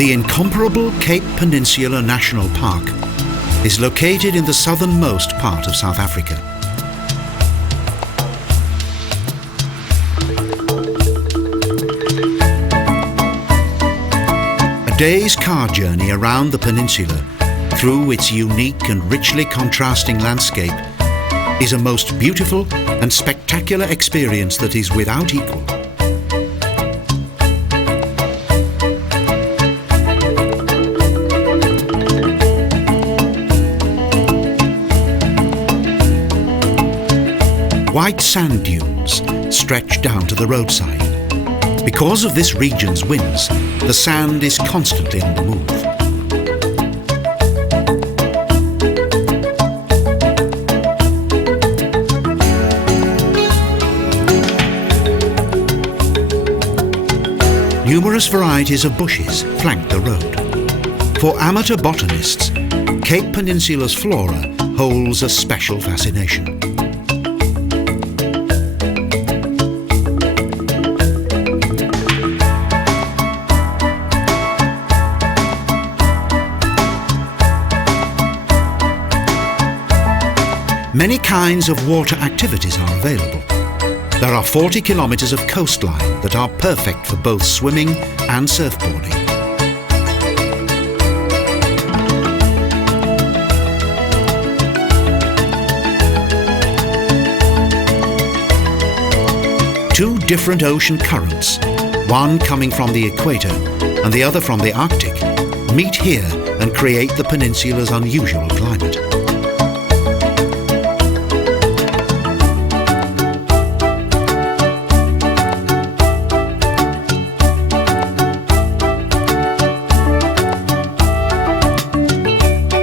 The incomparable Cape Peninsula National Park is located in the southernmost part of South Africa. A day's car journey around the peninsula through its unique and richly contrasting landscape is a most beautiful and spectacular experience that is without equal. White sand dunes stretch down to the roadside. Because of this region's winds, the sand is constantly on the move. Numerous varieties of bushes flank the road. For amateur botanists, Cape Peninsula's flora holds a special fascination. Many kinds of water activities are available. There are 40 kilometers of coastline that are perfect for both swimming and surfboarding. Two different ocean currents, one coming from the equator and the other from the Arctic, meet here and create the peninsula's unusual climate.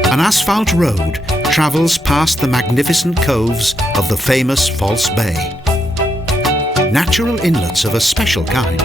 An asphalt road travels past the magnificent coves of the famous False Bay. Natural inlets of a special kind.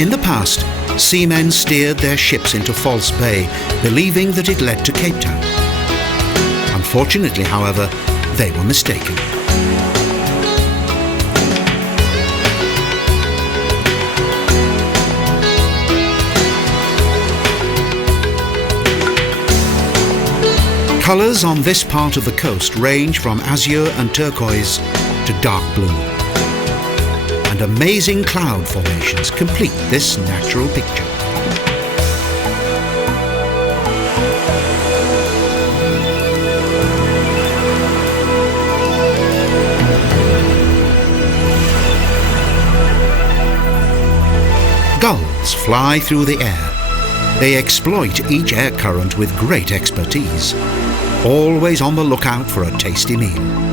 In the past, seamen steered their ships into False Bay, believing that it led to Cape Town. Unfortunately, however, they were mistaken. Colours on this part of the coast range from azure and turquoise to dark blue. And amazing cloud formations complete this natural picture. Gulls fly through the air. They exploit each air current with great expertise, always on the lookout for a tasty meal.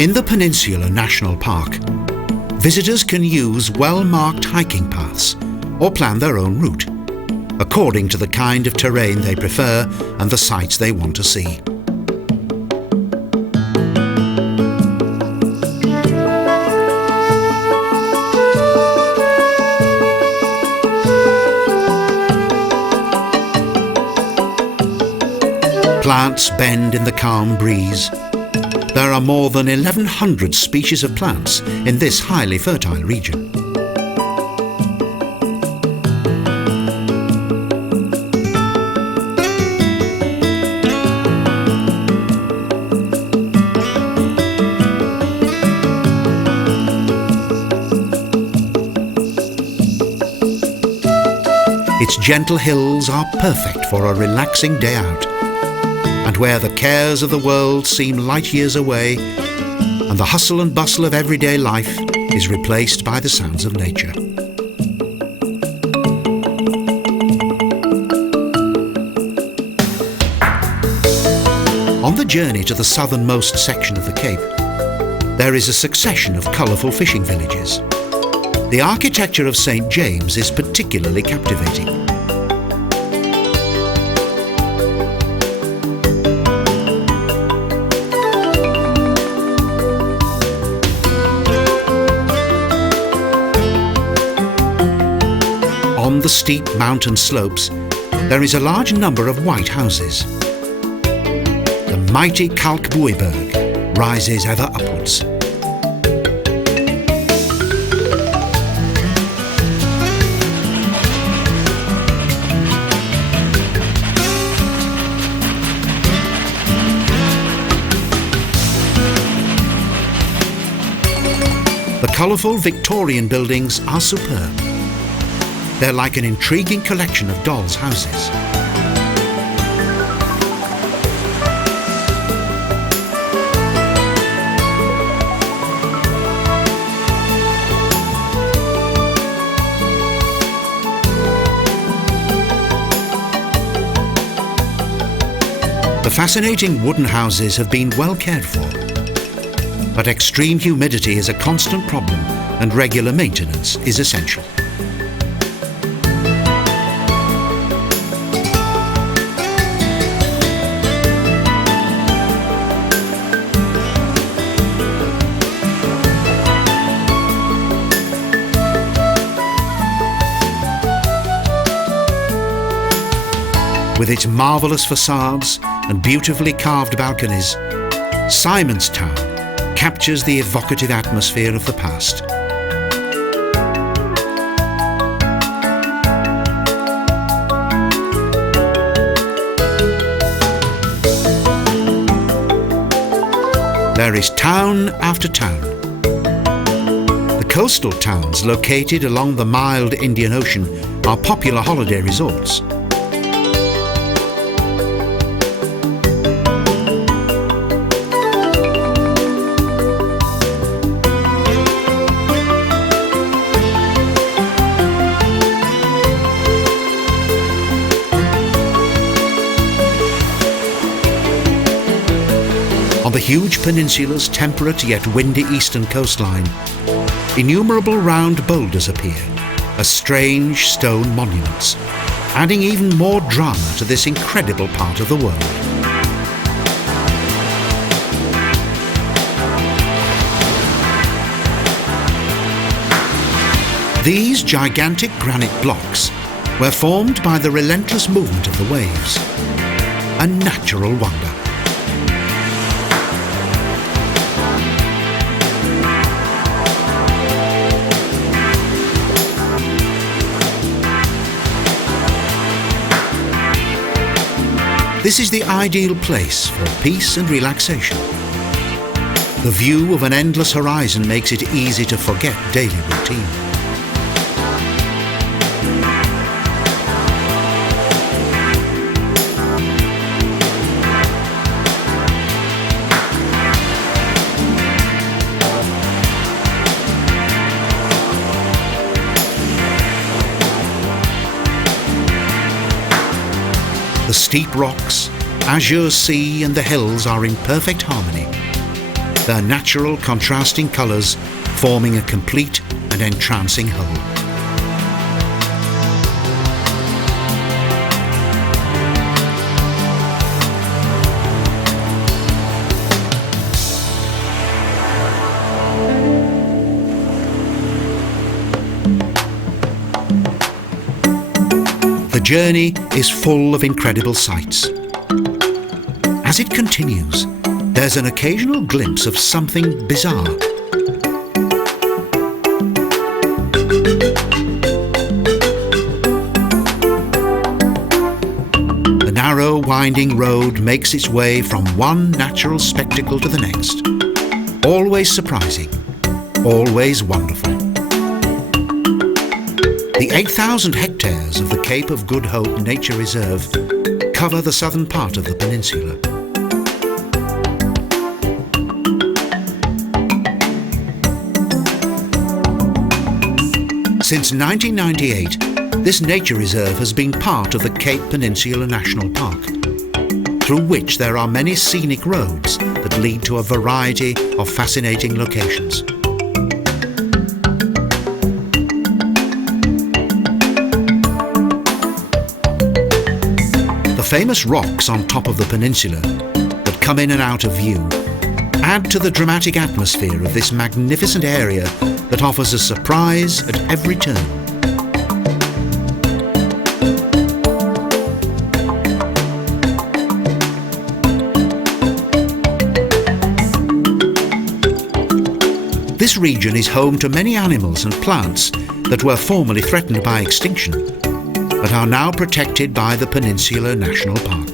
In the Peninsula National Park, visitors can use well-marked hiking paths or plan their own route, according to the kind of terrain they prefer and the sights they want to see. Plants bend in the calm breeze. There are more than 1,100 species of plants in this highly fertile region. Its gentle hills are perfect for a relaxing day out, and where the cares of the world seem light years away, and the hustle and bustle of everyday life is replaced by the sounds of nature. On the journey to the southernmost section of the Cape, there is a succession of colourful fishing villages. The architecture of St. James is particularly captivating. On the steep mountain slopes, there is a large number of white houses. The mighty Kalkboeiberg rises ever upwards. The colourful Victorian buildings are superb. They're like an intriguing collection of dolls' houses. The fascinating wooden houses have been well cared for, but extreme humidity is a constant problem and regular maintenance is essential. With its marvellous facades and beautifully carved balconies, Simonstown captures the evocative atmosphere of the past. There is town after town. The coastal towns located along the mild Indian Ocean are popular holiday resorts. On the huge peninsula's temperate yet windy eastern coastline, innumerable round boulders appear as strange stone monuments, adding even more drama to this incredible part of the world. These gigantic granite blocks were formed by the relentless movement of the waves, a natural wonder. This is the ideal place for peace and relaxation. The view of an endless horizon makes it easy to forget daily routine. The steep rocks, azure sea and the hills are in perfect harmony, their natural contrasting colours forming a complete and entrancing whole. The journey is full of incredible sights. As it continues, there's an occasional glimpse of something bizarre. The narrow, winding road makes its way from one natural spectacle to the next. Always surprising, always wonderful. The 8,000 hectares of the Cape of Good Hope Nature Reserve cover the southern part of the peninsula. Since 1998, this nature reserve has been part of the Cape Peninsula National Park. through which there are many scenic roads that lead to a variety of fascinating locations. The famous rocks on top of the peninsula that come in and out of view add to the dramatic atmosphere of this magnificent area that offers a surprise at every turn. This region is home to many animals and plants that were formerly threatened by extinction, but are now protected by the Peninsula National Park.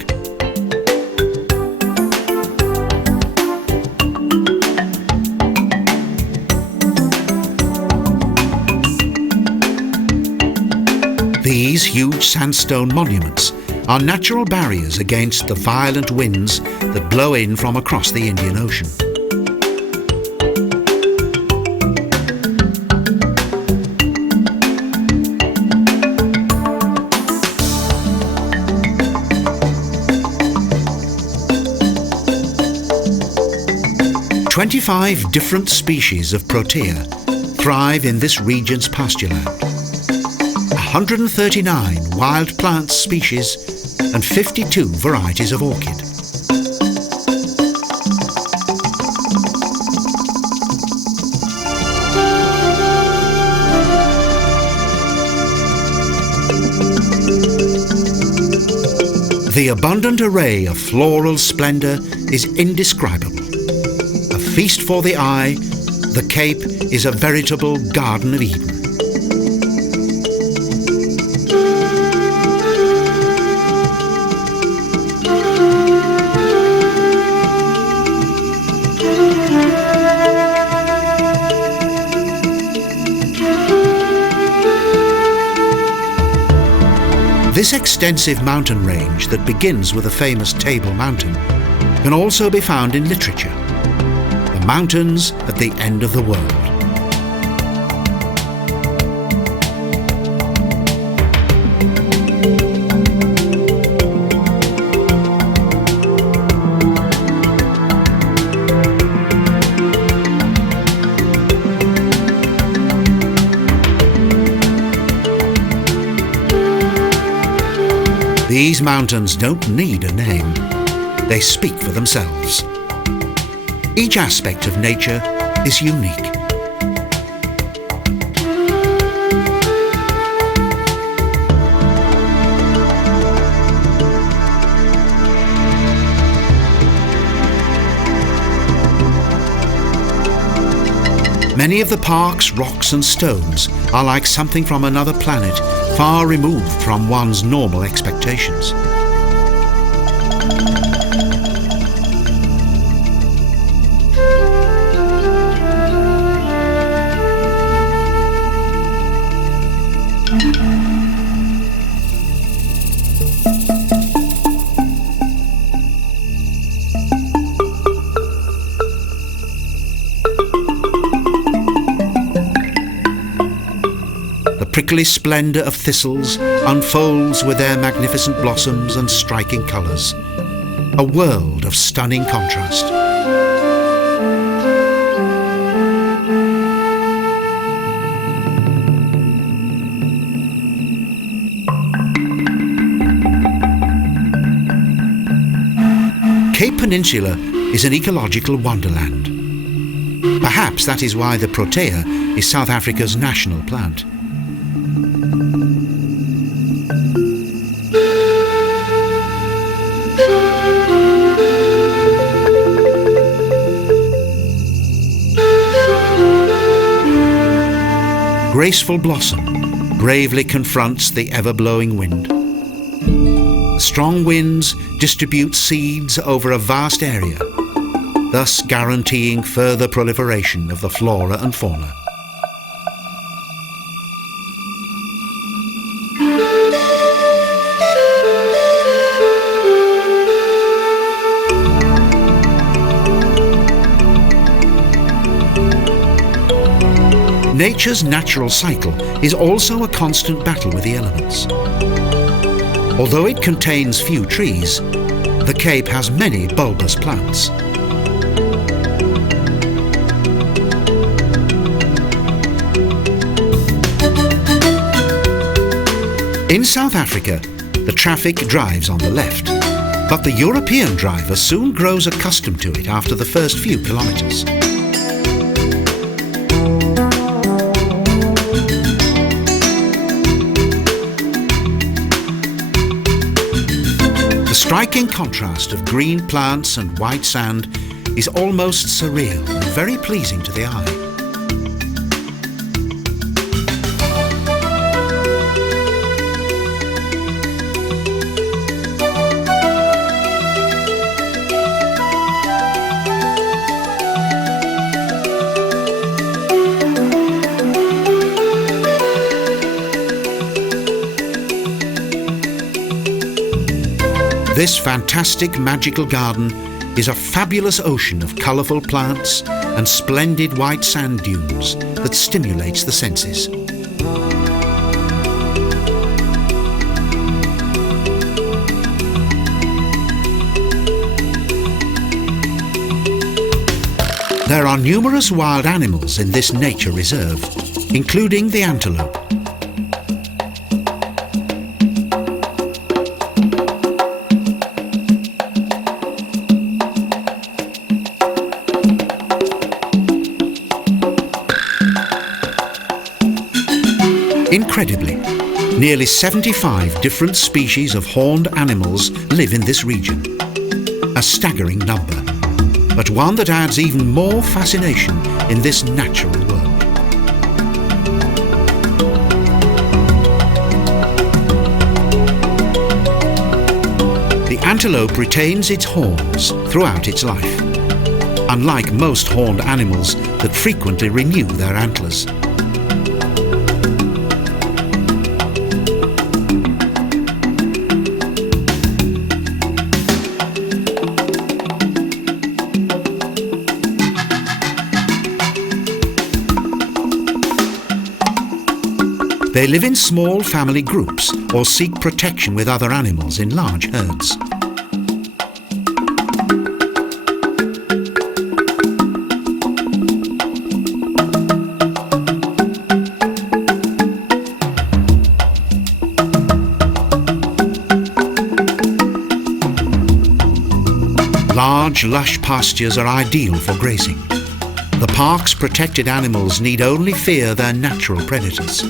These huge sandstone monuments are natural barriers against the violent winds that blow in from across the Indian Ocean. "25 different species of protea thrive in this region's pastureland. 139 wild plant species and 52 varieties of orchid. The abundant array of floral splendour is indescribable. A feast for the eye, the Cape is a veritable Garden of Eden. This extensive mountain range that begins with the famous Table Mountain can also be found in literature. The mountains at the end of the world. These mountains don't need a name. They speak for themselves. Each aspect of nature is unique. Many of the park's rocks and stones are like something from another planet, far removed from one's normal expectations. The prickly splendour of thistles unfolds with their magnificent blossoms and striking colours. A world of stunning contrast. Cape Peninsula is an ecological wonderland. Perhaps that is why the protea is South Africa's national plant. Graceful blossom bravely confronts the ever-blowing wind. Strong winds distribute seeds over a vast area, thus guaranteeing further proliferation of the flora and fauna. Nature's natural cycle is also a constant battle with the elements. Although it contains few trees, The Cape has many bulbous plants. In South Africa, the traffic drives on the left, but the European driver soon grows accustomed to it after the first few kilometres. The striking contrast of green plants and white sand is almost surreal and very pleasing to the eye. This fantastic magical garden is a fabulous ocean of colourful plants and splendid white sand dunes that stimulates the senses. There are numerous wild animals in this nature reserve, including the antelope. Incredibly, nearly 75 different species of horned animals live in this region. A staggering number, but one that adds even more fascination in this natural world. The antelope retains its horns throughout its life, unlike most horned animals that frequently renew their antlers. They live in small family groups or seek protection with other animals in large herds. Large, lush pastures are ideal for grazing. The park's protected animals need only fear their natural predators.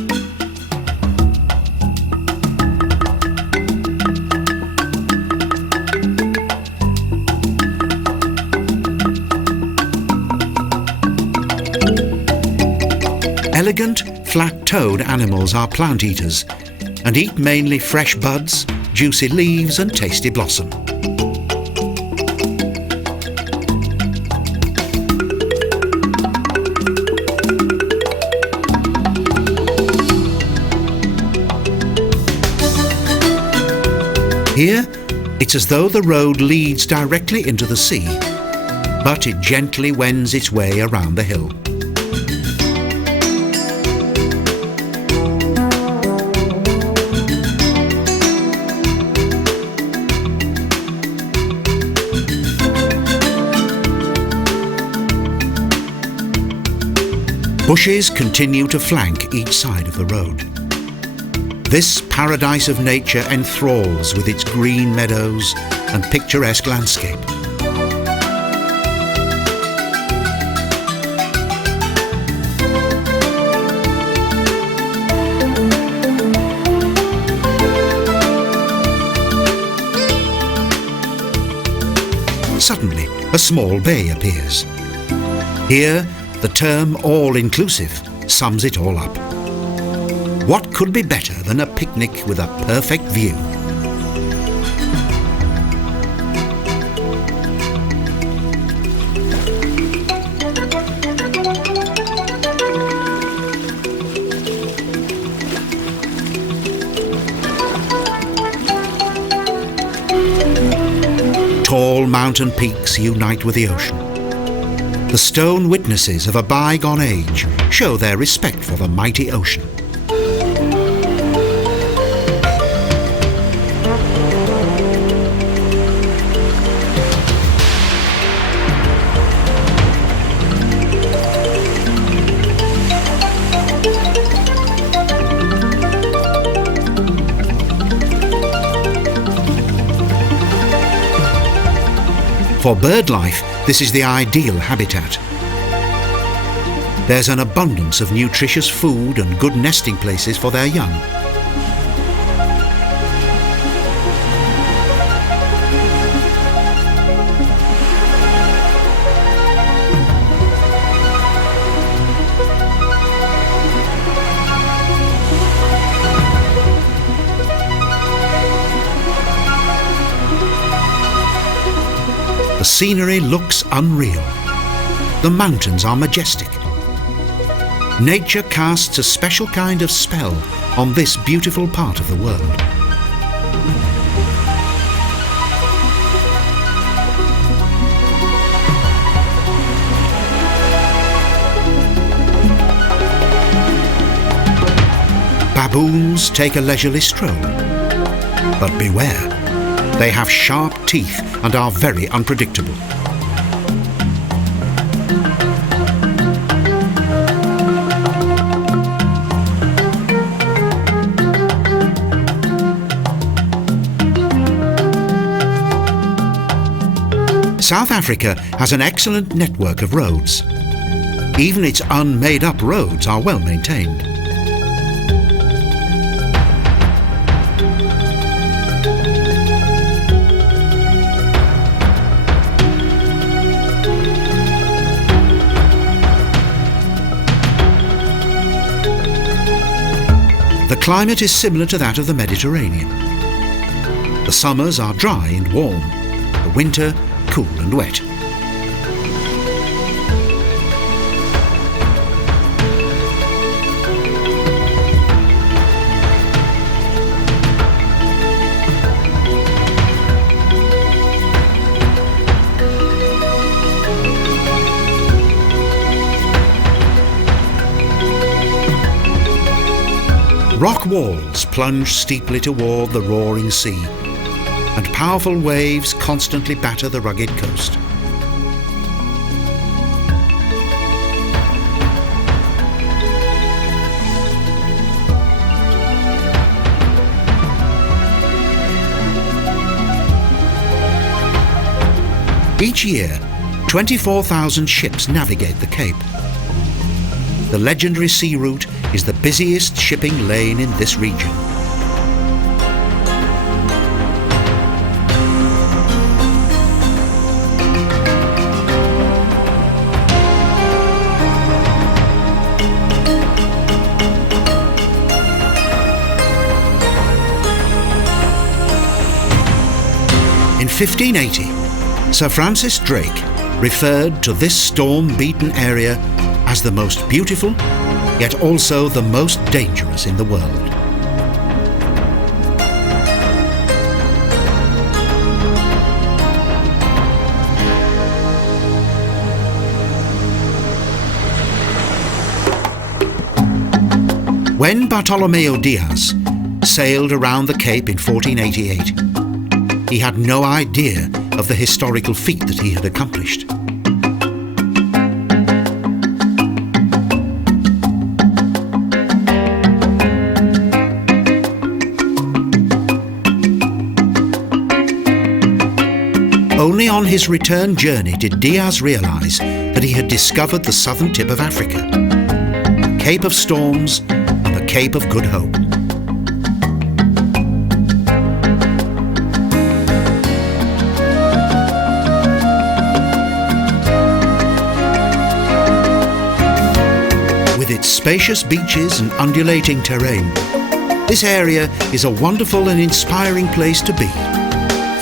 Elegant, flat-toed animals are plant eaters and eat mainly fresh buds, juicy leaves and tasty blossom. Here, it's as though the road leads directly into the sea, but it gently wends its way around the hill. Bushes continue to flank each side of the road. This paradise of nature enthralls with its green meadows and picturesque landscape. Suddenly, a small bay appears. Here, the term all-inclusive sums it all up. What could be better than a picnic with a perfect view? Tall mountain peaks unite with the ocean. The stone witnesses of a bygone age show their respect for the mighty ocean. For bird life, this is the ideal habitat. There's an abundance of nutritious food and good nesting places for their young. The scenery looks unreal. The mountains are majestic. Nature casts a special kind of spell on this beautiful part of the world. Baboons take a leisurely stroll. But beware, they have sharp teeth and are very unpredictable. South Africa has an excellent network of roads. Even its unmade-up roads are well maintained. The climate is similar to that of the Mediterranean. The summers are dry and warm, the winter cool and wet. Rock walls plunge steeply toward the roaring sea, and powerful waves constantly batter the rugged coast. Each year, 24,000 ships navigate the Cape. The legendary sea route is the busiest shipping lane in this region. In 1580, Sir Francis Drake referred to this storm-beaten area as the most beautiful, yet also the most dangerous in the world. When Bartolomeo Diaz sailed around the Cape in 1488, he had no idea of the historical feat that he had accomplished. Only on his return journey did Diaz realize that he had discovered the southern tip of Africa, the Cape of Storms and the Cape of Good Hope. With its spacious beaches and undulating terrain, this area is a wonderful and inspiring place to be,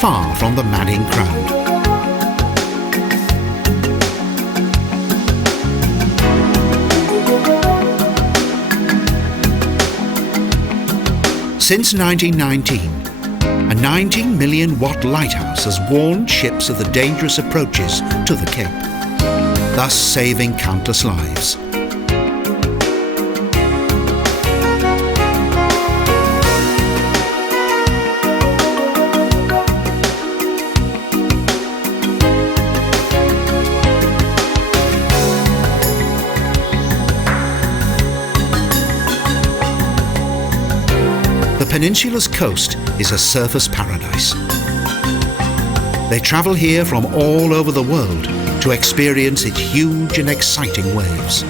far from the madding crowd. Since 1919, a 19 million watt lighthouse has warned ships of the dangerous approaches to the Cape, thus saving countless lives. The peninsula's coast is a surfer's paradise. They travel here from all over the world to experience its huge and exciting waves.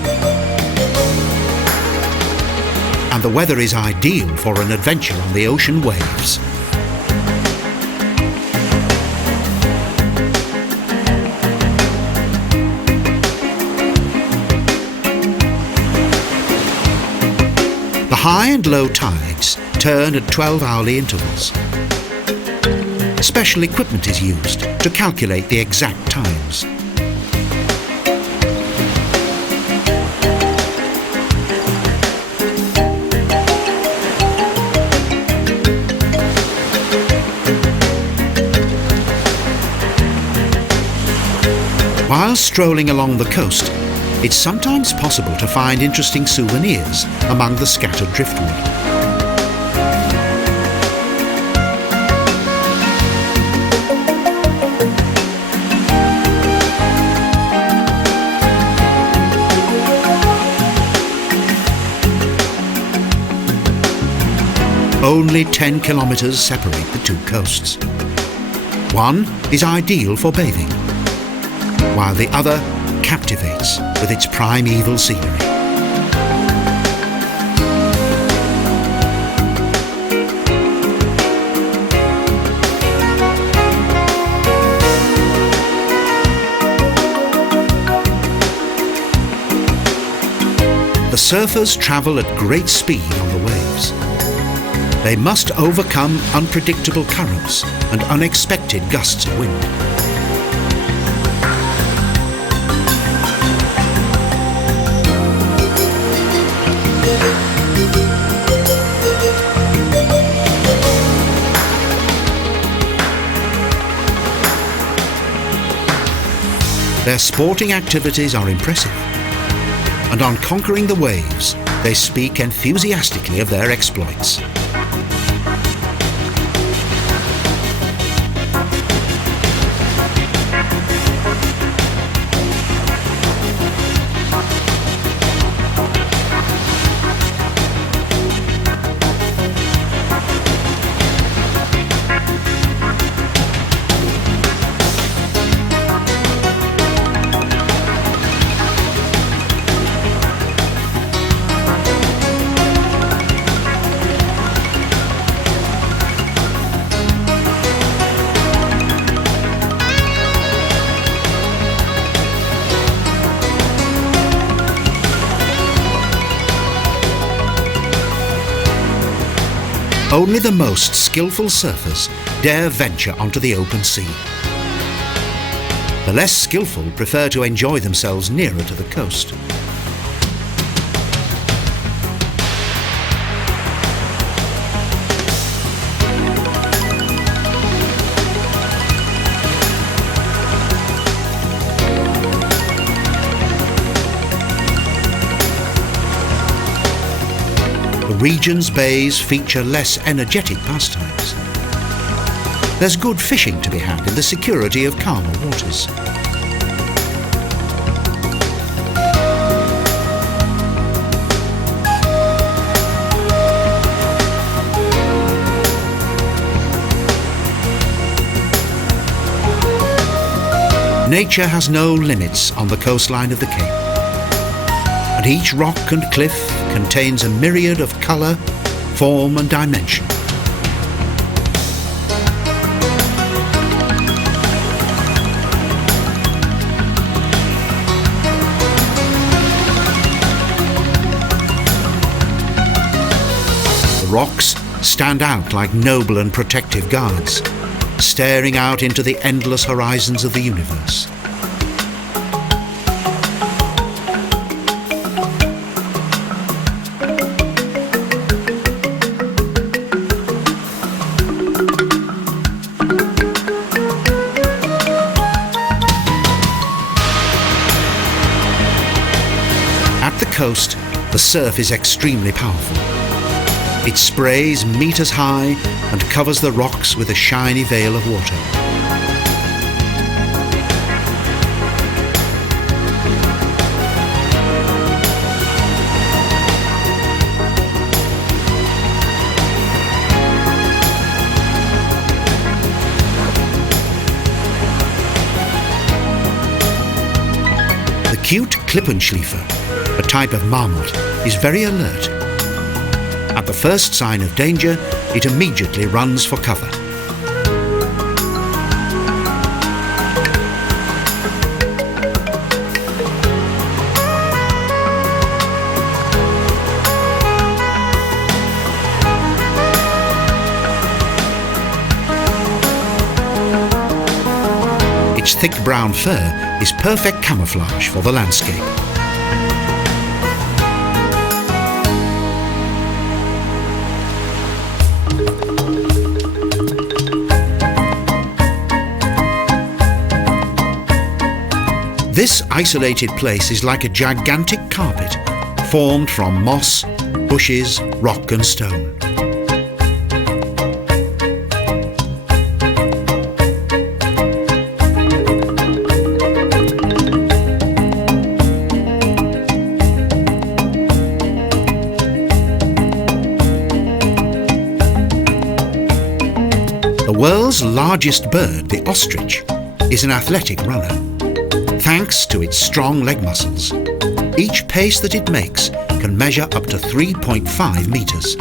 And the weather is ideal for an adventure on the ocean waves. The high and low tides turn at 12-hourly intervals. Special equipment is used to calculate the exact times. While strolling along the coast, it's sometimes possible to find interesting souvenirs among the scattered driftwood. Only 10 kilometres separate the two coasts. One is ideal for bathing, while the other captivates with its primeval scenery. The surfers travel at great speed on the waves. They must overcome unpredictable currents and unexpected gusts of wind. Their sporting activities are impressive, and on conquering the waves, they speak enthusiastically of their exploits. Only the most skillful surfers dare venture onto the open sea. The less skillful prefer to enjoy themselves nearer to the coast. The region's bays feature less energetic pastimes. There's good fishing to be had in the security of calmer waters. Nature has no limits on the coastline of the Cape, and each rock and cliff contains a myriad of colour, form and dimension. The rocks stand out like noble and protective guards, staring out into the endless horizons of the universe. At the coast, the surf is extremely powerful. It sprays meters high and covers the rocks with a shiny veil of water. acute Klippenschliefer, a type of marmot, is very alert. At the first sign of danger, it immediately runs for cover. Its thick brown fur is perfect camouflage for the landscape. This isolated place is like a gigantic carpet, formed from moss, bushes, rock and stone. The world's largest bird, the ostrich, is an athletic runner. Thanks to its strong leg muscles, each pace that it makes can measure up to 3.5 meters.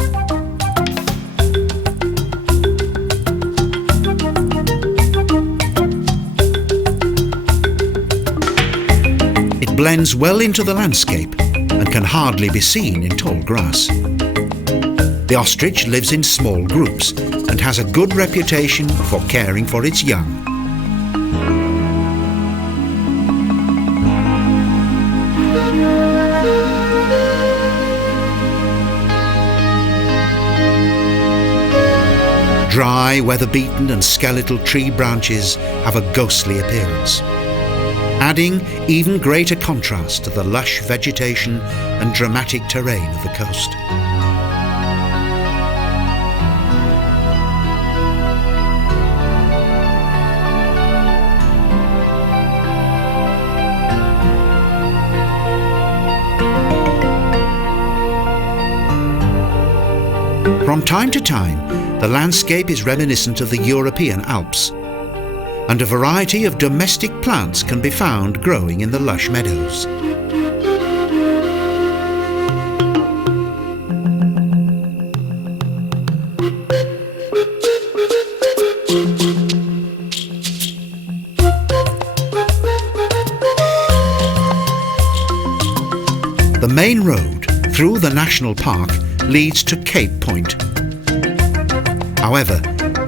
It blends well into the landscape and can hardly be seen in tall grass. The ostrich lives in small groups and has a good reputation for caring for its young. Dry, weather-beaten and skeletal tree branches have a ghostly appearance, adding even greater contrast to the lush vegetation and dramatic terrain of the coast. From time to time, the landscape is reminiscent of the European Alps, and a variety of domestic plants can be found growing in the lush meadows. The main road through the national park leads to Cape Point. However,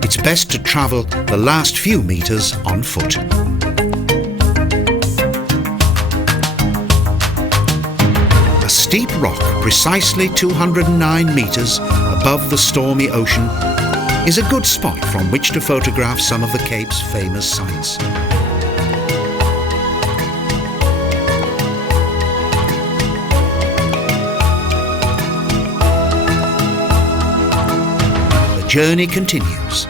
it's best to travel the last few meters on foot. A steep rock precisely 209 meters above the stormy ocean is a good spot from which to photograph some of the Cape's famous sights. The journey continues.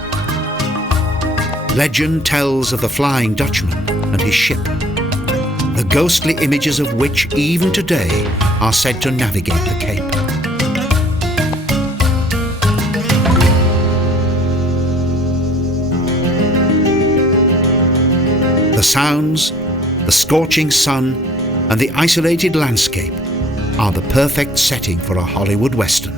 Legend tells of the Flying Dutchman and his ship, the ghostly images of which even today are said to navigate the Cape. The sounds, the scorching sun and the isolated landscape are the perfect setting for a Hollywood Western.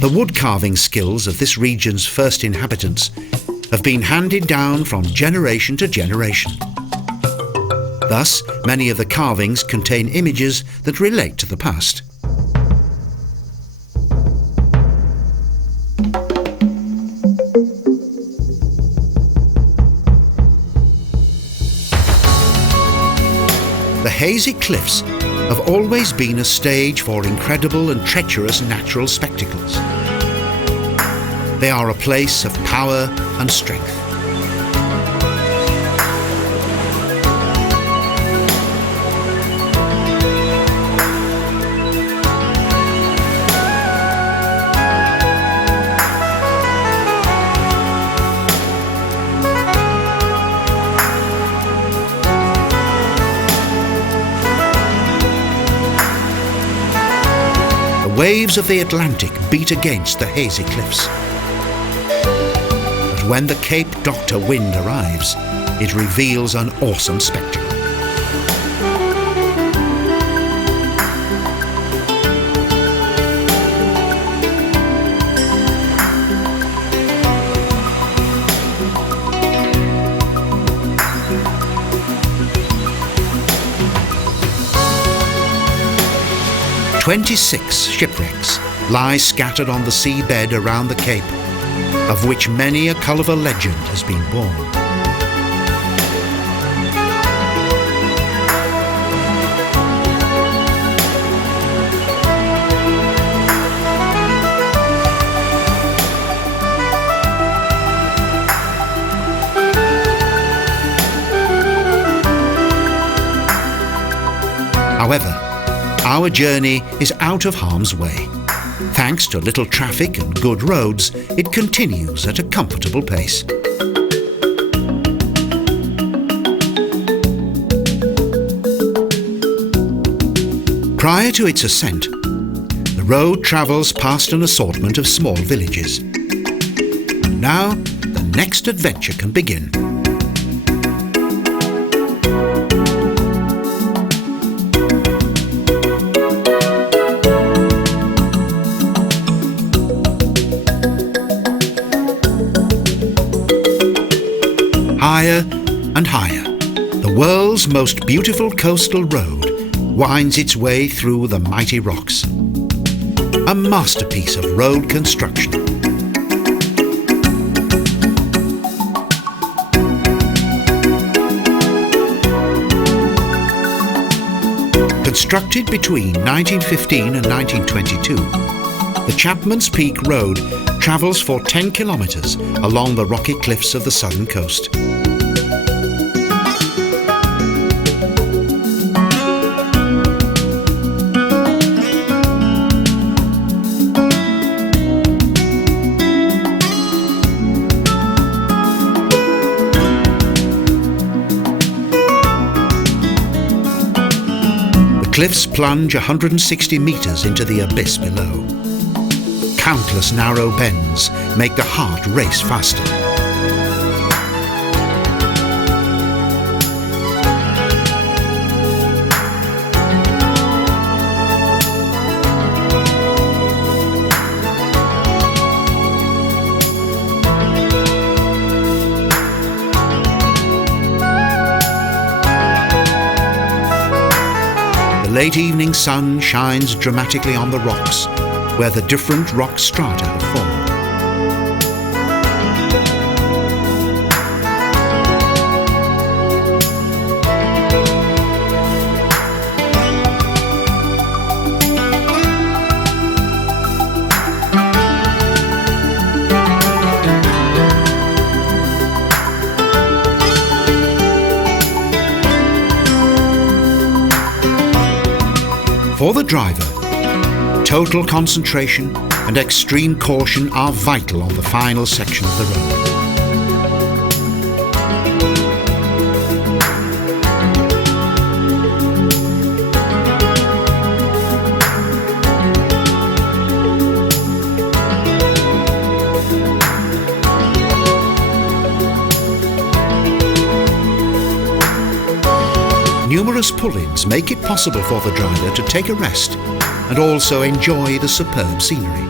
The wood-carving skills of this region's first inhabitants have been handed down from generation to generation. Thus, many of the carvings contain images that relate to the past. The hazy cliffs have always been a stage for incredible and treacherous natural spectacles. They are a place of power and strength. waves of the Atlantic beat against the hazy cliffs. But when the Cape Doctor wind arrives, it reveals an awesome spectacle. "26 shipwrecks lie scattered on the seabed around the Cape, of which many a colourful legend has been born. However, our journey is out of harm's way. Thanks to little traffic and good roads, it continues at a comfortable pace. Prior to its ascent, the road travels past an assortment of small villages. And now, the next adventure can begin. Higher and higher, the world's most beautiful coastal road winds its way through the mighty rocks. A masterpiece of road construction. Constructed between 1915 and 1922, the Chapman's Peak Road travels for 10 kilometres along the rocky cliffs of the southern coast. The cliffs plunge 160 metres into the abyss below. Countless narrow bends make the heart race faster. The late evening sun shines dramatically on the rocks, where the different rock strata have formed. For the driver, total concentration and extreme caution are vital on the final section of the road. Numerous pull-ins make it possible for the driver to take a rest and also enjoy the superb scenery.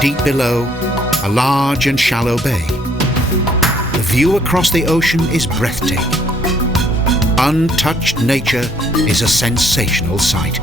Deep below, a large and shallow bay. The view across the ocean is breathtaking. Untouched nature is a sensational sight.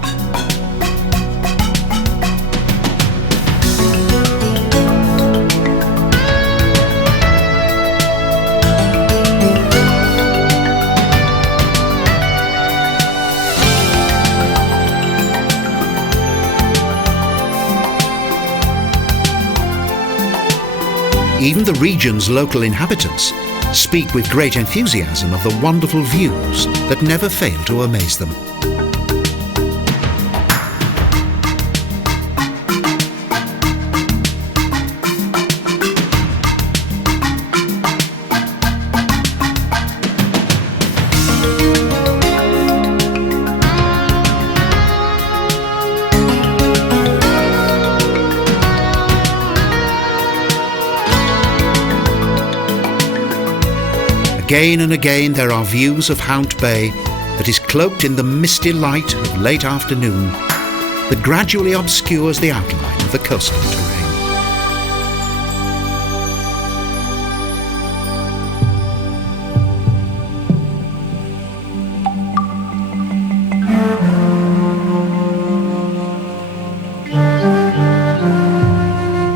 Even the region's local inhabitants speak with great enthusiasm of the wonderful views that never fail to amaze them. Again and again there are views of Hount Bay that is cloaked in the misty light of late afternoon that gradually obscures the outline of the coastal terrain.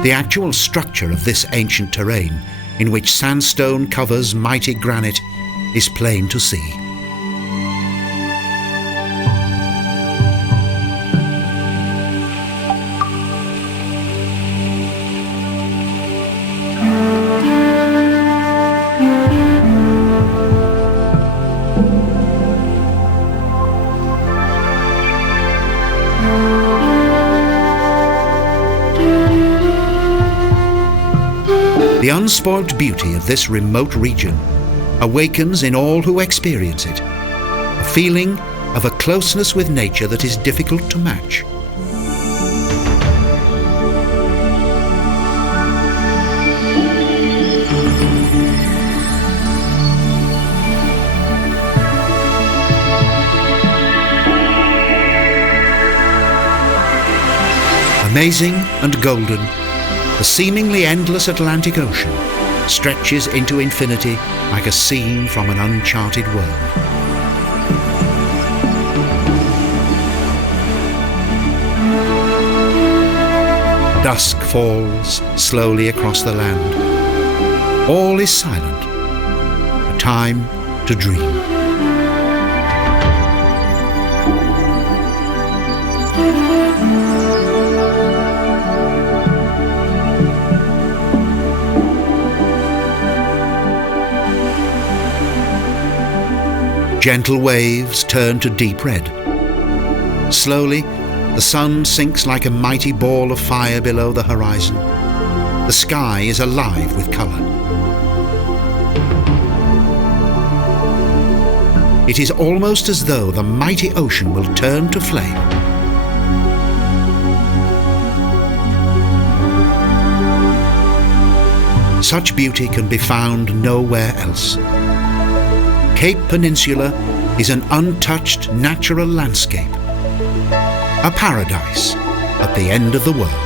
The actual structure of this ancient terrain, in which sandstone covers mighty granite, is plain to see. The unspoilt beauty of this remote region awakens in all who experience it a feeling of a closeness with nature that is difficult to match. Amazing and golden, the seemingly endless Atlantic Ocean stretches into infinity like a scene from an uncharted world. Dusk falls slowly across the land. All is silent, a time to dream. Gentle waves turn to deep red. Slowly, the sun sinks like a mighty ball of fire below the horizon. The sky is alive with colour. It is almost as though the mighty ocean will turn to flame. Such beauty can be found nowhere else. Cape Peninsula is an untouched natural landscape, a paradise at the end of the world.